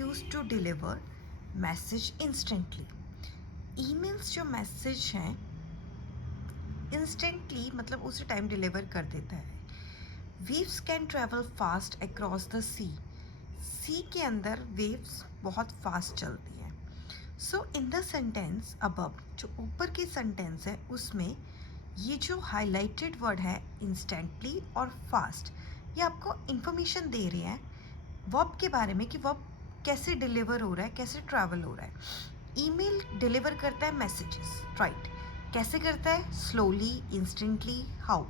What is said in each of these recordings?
Use to deliver message instantly. Emails जो message हैं instantly मतलब उसी टाइम डिलीवर कर देता है। Waves can travel fast across the sea के अंदर वेव्स बहुत फास्ट चलती हैं। So in the sentence above, जो ऊपर की सेंटेंस है उसमें ये जो हाईलाइटेड वर्ड है इंस्टेंटली और फास्ट, ये आपको इंफॉर्मेशन दे रहे हैं वर्ब के बारे में कि वर्ब कैसे डिलीवर हो रहा है, कैसे ट्रैवल हो रहा है। ईमेल डिलीवर करता है मैसेजेस, राइट। कैसे करता है? Slowly, instantly, how.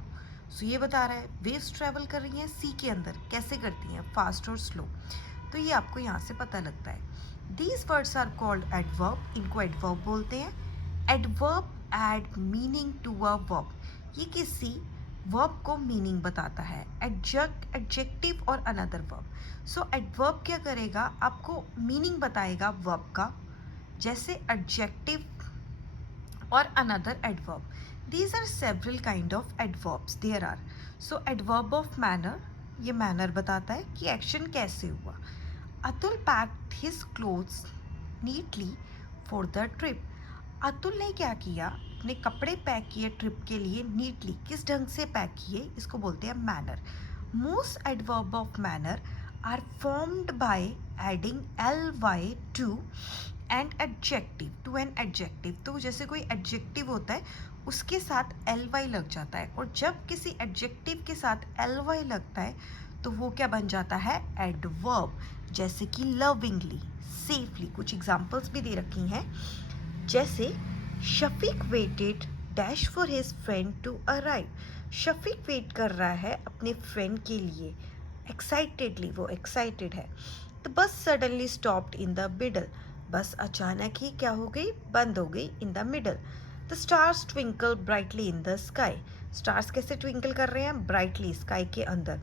सो ये बता रहा है वेव्स ट्रैवल कर रही हैं सी के अंदर, कैसे करती हैं? फास्ट और स्लो। तो ये आपको यहाँ से पता लगता है। These words are called adverb, इनको एडवर्ब बोलते हैं। Adverb add meaning to a verb, ये किसी वर्ब को मीनिंग बताता है। एडजेक्टिव और अनदर वर्ब। सो एडवर्ब क्या करेगा? आपको मीनिंग बताएगा वर्ब का, जैसे एडजेक्टिव और another adverb. These are several kind of adverbs there are. So adverb of manner, ये मैनर बताता है कि एक्शन कैसे हुआ। Atul packed his clothes neatly for the trip. Atul ने क्या किया? अपने कपड़े पैक किए ट्रिप के लिए नीटली, किस ढंग से पैक किए, इसको बोलते हैं manner. Most adverb of manner are formed by adding L Y to and adjective, to an adjective. तो जैसे कोई एडजेक्टिव होता है उसके साथ एल वाई लग जाता है, और जब किसी एडजेक्टिव के साथ एल वाई लगता है तो वो क्या बन जाता है? एडवर्ब। जैसे कि लविंगली, सेफली। कुछ एग्जांपल्स भी दे रखी हैं, जैसे Shafiq waited dash for his friend to arrive. Shafiq wait कर रहा है अपने फ्रेंड के लिए एक्साइटेडली, वो एक्साइटेड है। The bus suddenly stopped in the middle, बस अचानक ही क्या हो गई? बंद हो गई। In the middle. The stars twinkle brightly in the sky. Stars कैसे ट्विंकल कर रहे हैं? ब्राइटली, स्काई के अंदर।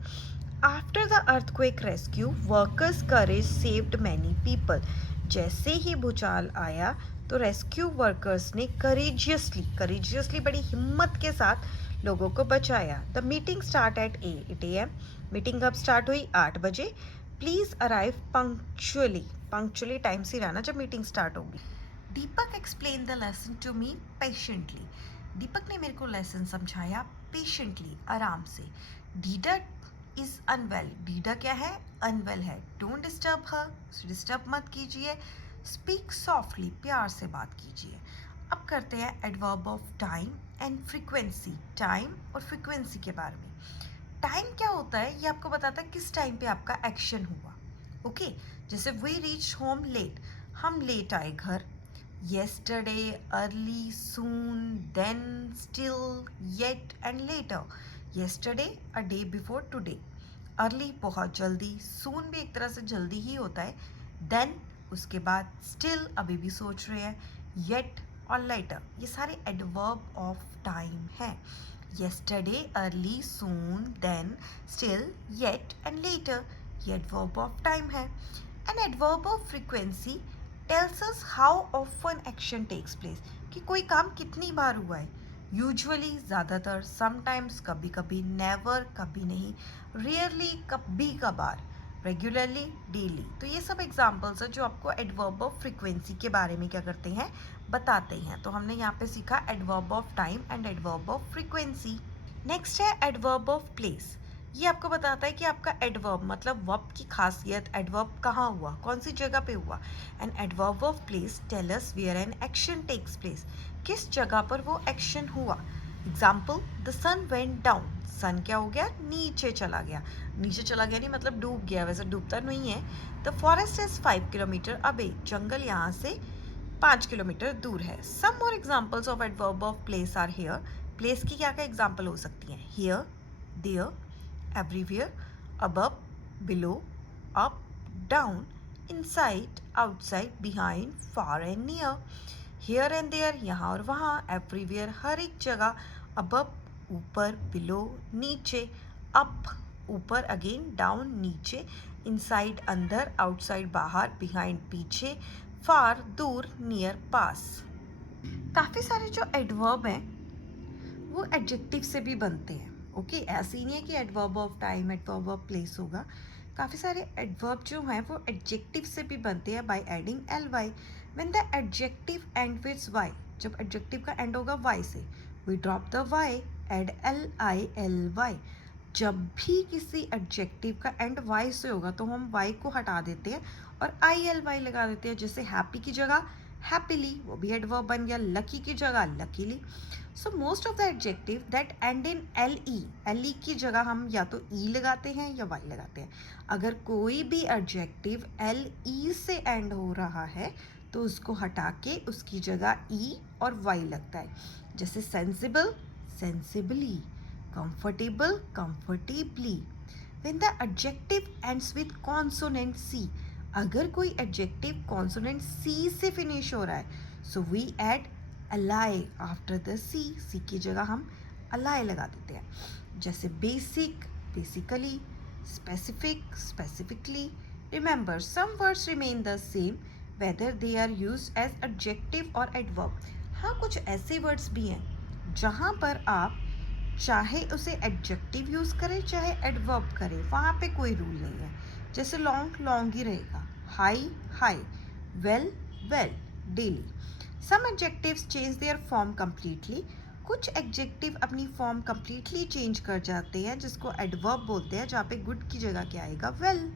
After the earthquake rescue workers courage saved many people. जैसे ही भूचाल आया तो रेस्क्यू वर्कर्स ने करेजियसली बड़ी हिम्मत के साथ लोगों को बचाया। The meeting start at 8 AM। Meeting कब स्टार्ट हुई? 8 बजे। प्लीज अराइव पंक्चुअली टाइम से रहना जब मीटिंग स्टार्ट होगी। Deepak explain the lesson to me patiently. Deepak ने मेरे को लेसन समझाया पेशेंटली, आराम से। Dida is unwell. डीडा क्या है? अनवेल है। डोंट डिस्टर्ब हर, डिस्टर्ब मत कीजिए। स्पीक सॉफ्टली, प्यार से बात कीजिए। अब करते हैं adverb of time and frequency. Time और फ्रीक्वेंसी के बारे में। टाइम क्या होता है? ये आपको बताता है किस टाइम पे आपका एक्शन हुआ। ओके, जैसे वी रीच होम लेट, हम लेट आए घर। yesterday, early, soon, then, still, yet and later. yesterday a day before today, early बहुत जल्दी, soon भी एक तरह से जल्दी ही होता है, then उसके बाद, still अभी भी सोच रहे हैं, yet और later, ये सारे adverb of time हैं। yesterday, early, soon, then, still, yet and later, ये adverb of time है। an adverb of frequency tells us how often action takes place, कि कोई काम कितनी बार हुआ है। यूजुअली, ज़्यादातर, समटाइम्स, कभी कभी, नेवर, कभी नहीं, रेयरली, कभी कभार, रेगुलरली, डेली। तो ये सब एग्जाम्पल्स है जो आपको एडवर्ब ऑफ फ्रीक्वेंसी के बारे में क्या करते हैं? बताते हैं। तो हमने यहाँ पे सीखा adverb of time and adverb of frequency. Next है एडवर्ब ऑफ प्लेस। ये आपको बताता है कि आपका एडवर्ब मतलब वर्ब की खासियत, एडवर्ब कहाँ हुआ, कौन सी जगह पे हुआ। And adverb of place tell us where an action takes place, किस जगह पर वो एक्शन हुआ। Example, the sun went down. Sun क्या हो गया? नीचे चला गया। नीचे चला गया नहीं मतलब डूब गया, वैसे डूबता नहीं है। The forest is 5 kilometre away. जंगल यहाँ से 5 किलोमीटर दूर है। Some more examples of adverb of place are here. Place की क्या क्या एग्जाम्पल हो सकती हैं? Here, there, everywhere, above, below, up, down, inside, outside, behind, far and near, here and there, यहाँ और वहाँ, everywhere, हर एक जगह, above, ऊपर, below, नीचे, up, ऊपर, again, down, नीचे, inside, अंदर, outside, बाहर, behind, पीछे, far, दूर, near, पास। काफ़ी सारे जो एडवर्ब हैं वो एडजेक्टिव से भी बनते हैं। ओके, ऐसे ही नहीं है कि adverb of time, adverb of place होगा। काफ़ी सारे एडवर्ब जो हैं वो एडजेक्टिव से भी बनते हैं by adding L Y. When the adjective end with Y, जब एडजेक्टिव का एंड होगा वाई से, we drop the Y, add L I L Y. जब भी किसी एडजेक्टिव का एंड वाई से होगा तो हम वाई को हटा देते हैं और आई एल वाई लगा देते हैं. जैसे हैप्पी की जगह हैप्पीली, वो भी एडवर्ब बन गया. लकी की जगह luckily. So most of the adjective that and in L E की जगह हम या तो ई लगाते हैं या वाई लगाते हैं. अगर कोई भी एडजेक्टिव एल ई से एंड हो रहा है तो उसको हटा के उसकी जगह ई और वाई लगता है. जैसे sensible sensibly, comfortable comfortably. When the adjective ends with consonant C, अगर कोई adjective consonant C से finish हो रहा है, so we add ally after the C की जगह हम ally लगा देते हैं. जैसे basic basically, specific specifically. Remember, some words remain the same whether they are used as adjective or adverb. हाँ, कुछ ऐसे words भी हैं जहाँ पर आप चाहे उसे एडजेक्टिव यूज़ करें चाहे एडवर्ब करें, वहाँ पे कोई रूल नहीं है. जैसे लॉन्ग लॉन्ग ही रहेगा, high high, well well, daily. Some adjectives change their form completely. कुछ एडजेक्टिव अपनी फॉर्म कम्प्लीटली चेंज कर जाते हैं जिसको एडवर्ब बोलते हैं, जहाँ पे गुड की जगह क्या आएगा, वेल.